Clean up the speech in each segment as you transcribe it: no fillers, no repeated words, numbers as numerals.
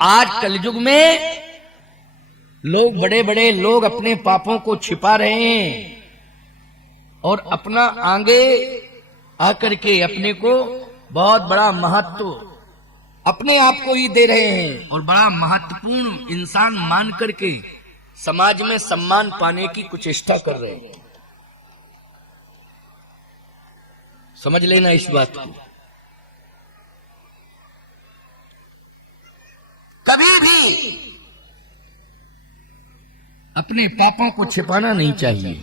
आज कलयुग में लोग बड़े बड़े लोग अपने पापों को छिपा रहे हैं और अपना आगे आकर के अपने को बहुत बड़ा महत्व अपने आप को ही दे रहे हैं और बड़ा महत्वपूर्ण इंसान मान करके समाज में सम्मान पाने की कुचेष्टा कर रहे हैं। समझ लेना इस बात को। कभी भी अपने पापों को छिपाना नहीं चाहिए।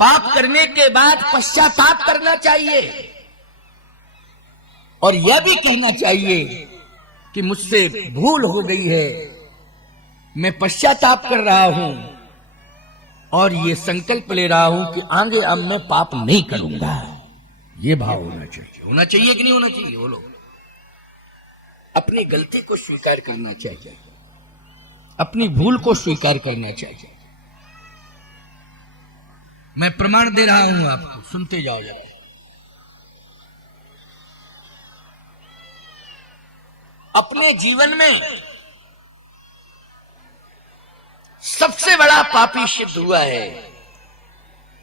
पाप करने के बाद पश्चाताप करना चाहिए और यह भी कहना चाहिए कि मुझसे भूल हो गई है, मैं पश्चाताप कर रहा हूं और ये संकल्प ले रहा हूं कि आगे अब मैं पाप नहीं करूंगा। ये भाव होना चाहिए। होना चाहिए कि नहीं होना चाहिए? बोलो। अपनी गलती को स्वीकार करना चाहिए, अपनी भूल को स्वीकार करना चाहिए। मैं प्रमाण दे रहा हूं आपको, सुनते जाओ जरा। अपने जीवन में सबसे बड़ा पापी सिद्ध हुआ है,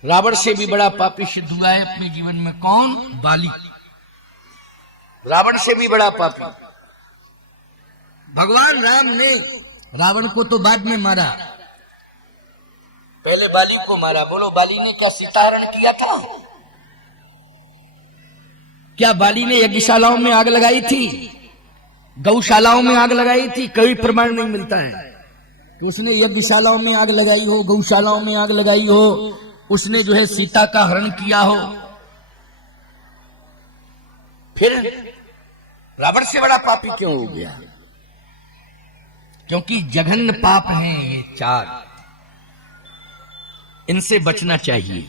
रावण से भी बड़ा पापी सिद्ध हुआ है अपने जीवन में। कौन? बाली। रावण से भी बड़ा पापी। भगवान राम ने रावण को तो बाद में मारा, पहले बाली को मारा। बोलो, बाली ने क्या सीताहरण किया था? क्या बाली ने यज्ञशालाओं में आग लगाई थी, गौशालाओं में आग लगाई थी? कोई प्रमाण नहीं मिलता है कि उसने यज्ञशालाओं में आग लगाई हो, गौशालाओं में आग लगाई हो, उसने जो है सीता का हरण किया हो। फिर रावण से बड़ा पापी क्यों हो गया? क्योंकि जघन्य पाप हैं ये चार, इनसे बचना चाहिए।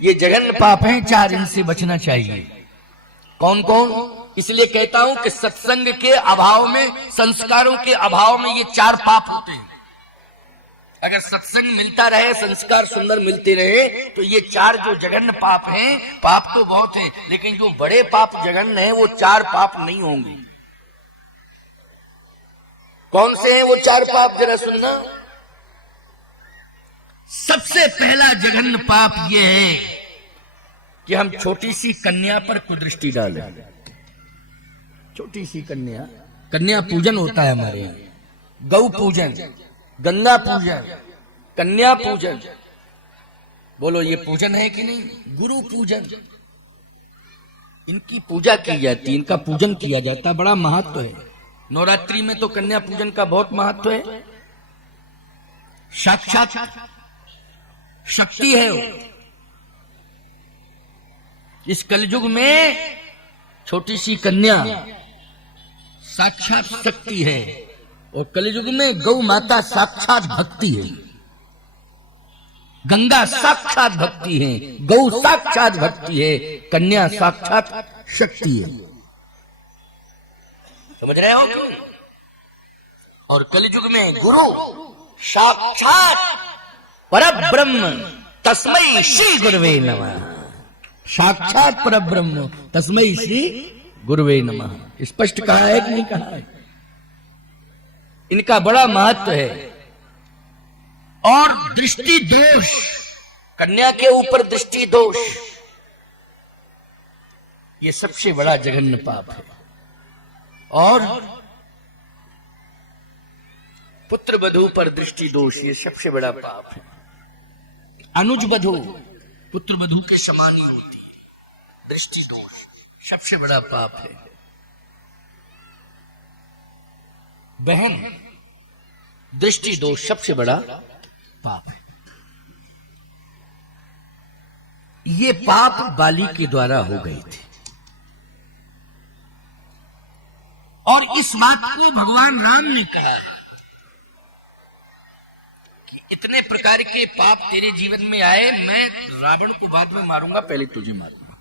ये जघन्य पाप हैं चार, इनसे बचना चाहिए। कौन कौन? इसलिए कहता हूं कि सत्संग के अभाव में, संस्कारों के अभाव में ये चार पाप होते हैं। अगर सत्संग मिलता रहे, संस्कार सुंदर मिलते रहे, तो ये चार जो जघन्य पाप हैं, पाप तो बहुत है, लेकिन जो बड़े पाप जघन्य हैं वो चार पाप नहीं होंगे। कौन से हैं वो चार पाप? जरा सुनना। सबसे पहला जघन्य पाप यह है कि हम छोटी सी कन्या पर कुदृष्टि डालें। छोटी सी कन्या, कन्या पूजन होता है हमारे यहाँ, गौ पूजन, गंगा पूजन, कन्या पूजन। बोलो, ये पूजन है कि नहीं? गुरु पूजन, इनकी पूजा की जाती है, इनका पूजन किया जाता है, बड़ा महत्व है। नवरात्रि में तो कन्या पूजन का बहुत महत्व है। साक्षात शक्ति है वो। इस कलयुग में छोटी सी कन्या साक्षात शक्ति है और कलयुग में गौ माता साक्षात भक्ति है। गंगा साक्षात भक्ति है, गौ साक्षात भक्ति है, कन्या साक्षात शक्ति है। समझ रहे हो क्यों? और कलयुग में गुरु साक्षात परब्रह्म, तस्मै श्री गुरुवे नमः। साक्षात परब्रह्म, तस्मै श्री गुरुवे नमः। स्पष्ट कहा है कि नहीं कहा है? इनका बड़ा महत्व है। और दृष्टि दोष, कन्या के ऊपर दृष्टि दोष, ये सबसे बड़ा जघन्य पाप है। और पुत्र वधू पर दृष्टि दोष, ये सबसे बड़ा पाप है। अनुज वधू पुत्र वधू के समान ही होती है। दृष्टि दोष सबसे बड़ा पाप है। बहन, दृष्टि दोष सबसे बड़ा पाप है। ये पाप बाली के द्वारा हो गए थे और इस बात को भगवान राम ने कहा कि इतने प्रकार के पाप तेरे जीवन में आए, मैं रावण को बाद में मारूंगा, पहले तुझे मारूंगा।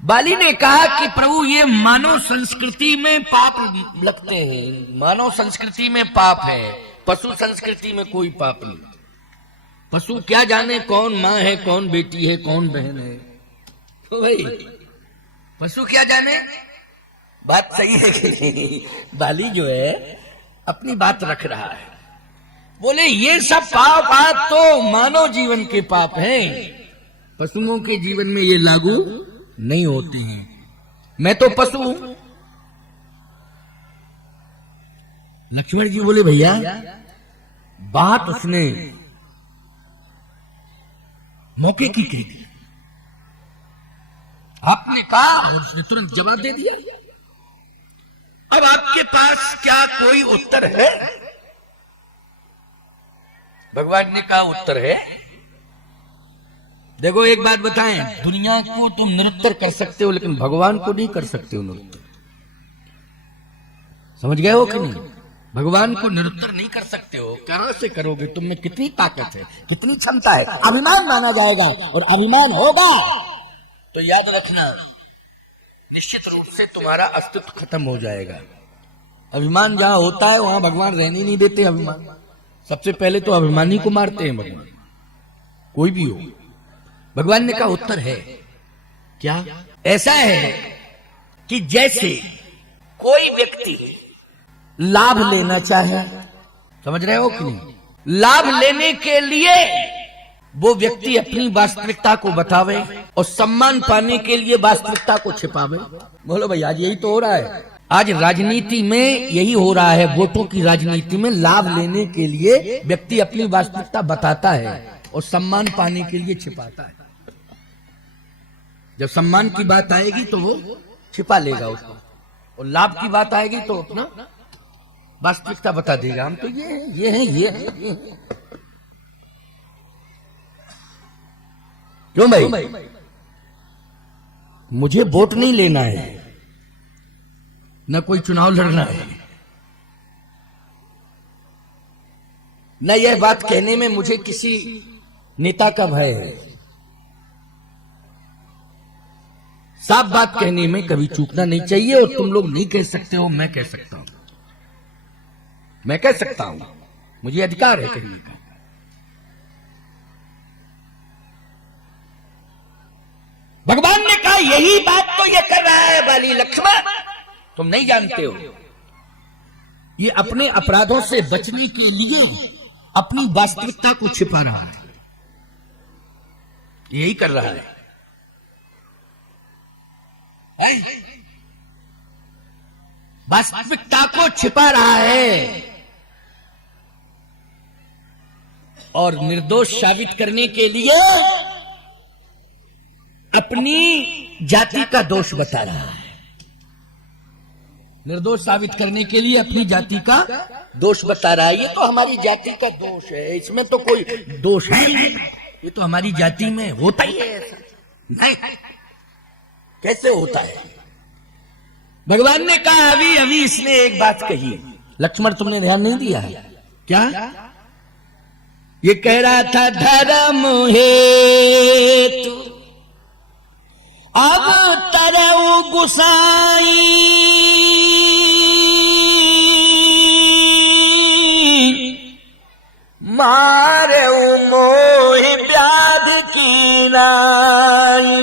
बाली ने कहा कि प्रभु, ये मानव संस्कृति में पाप लगते हैं, मानव संस्कृति में पाप है, पशु संस्कृति में कोई पाप नहीं। पशु क्या जाने कौन माँ है, कौन बेटी है, कौन बहन है। भाई पशु क्या जाने। बात सही है कि नहीं? बाली जो है अपनी बात रख रहा है। बोले ये सब पाप तो मानव जीवन के पाप हैं, पशुओं के जीवन में ये लागू नहीं होते हैं। मैं तो पशु हूं। लक्ष्मण जी बोले भैया बात उसने मौके की कह दी, आपने कहा और उसने तुरंत जवाब दे दिया। अब आपके पास क्या कोई उत्तर है? भगवान ने कहा उत्तर है। देखो एक बात बताएं, दुनिया को तुम निरुत्तर कर सकते हो लेकिन भगवान को नहीं कर सकते हो निरुत्तर। समझ गए हो कि नहीं? भगवान को निरुत्तर नहीं कर सकते हो। कहां से करोगे? तुम में कितनी ताकत है, कितनी क्षमता है। अभिमान माना जाएगा और अभिमान होगा तो याद रखना निश्चित रूप से तुम्हारा अस्तित्व खत्म हो जाएगा। अभिमान जहां होता है वहां भगवान रहने नहीं देते। अभिमान सबसे पहले तो अभिमानी को मारते हैं भगवान, कोई भी हो। भगवान ने कहा उत्तर है। क्या? ऐसा है कि जैसे कोई व्यक्ति लाभ लेना चाहे, समझ रहे हो कि नहीं? लाभ लेने के लिए वो व्यक्ति अपनी वास्तविकता को बतावे और सम्मान पाने के लिए वास्तविकता को छिपावे। बोलो भाई आज यही तो हो रहा है। आज राजनीति में यही हो रहा है। वोटों की राजनीति में लाभ लेने के लिए व्यक्ति अपनी वास्तविकता बताता है और सम्मान पाने के लिए छिपाता है। जब सम्मान की बात आएगी तो वो छिपा लेगा उसको, और लाभ की बात आएगी तो अपना वास्तविकता बता देगा। हम तो ये है। क्यों भाई? मुझे वोट नहीं लेना है, न कोई चुनाव लड़ना है, न यह बात कहने में मुझे किसी नेता का भय है। साफ बात कहने में कभी चूकना नहीं चाहिए। और तुम लोग नहीं कह सकते हो, मैं कह सकता हूं। मैं कह सकता हूं, मुझे अधिकार है कहने का। भगवान ने कहा यही बात तो ये कर रहा है बाली लक्ष्मण, तुम नहीं जानते हो। ये अपने अपराधों से बचने के लिए अपनी वास्तविकता को छिपा रहा है। यही कर रहा है। वास्तविकता को छिपा रहा है और निर्दोष साबित करने के लिए अपनी जाति का दोष बता रहा है। निर्दोष साबित करने के लिए अपनी जाति का दोष बता रहा है। ये तो हमारी जाति का दोष है, इसमें तो कोई दोष है नहीं। ये तो हमारी जाति में होता ही है ऐसा। नहीं, कैसे होता है? भगवान ने कहा अभी इसने एक बात कही। लक्ष्मण तुमने ध्यान नहीं दिया है क्या? ये कह रहा था धर्म हेतु अब तरऊ गुसाई, मारे मोहि व्याध की नाई।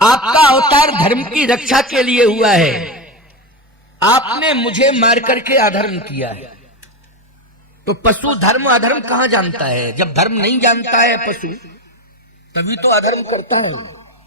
आपका अवतार धर्म की रक्षा के लिए हुआ है। आपने मुझे मार करके अधर्म किया है। तो पशु धर्म अधर्म कहां जानता है? जब धर्म नहीं जानता है पशु, तभी तो अधर्म करता है।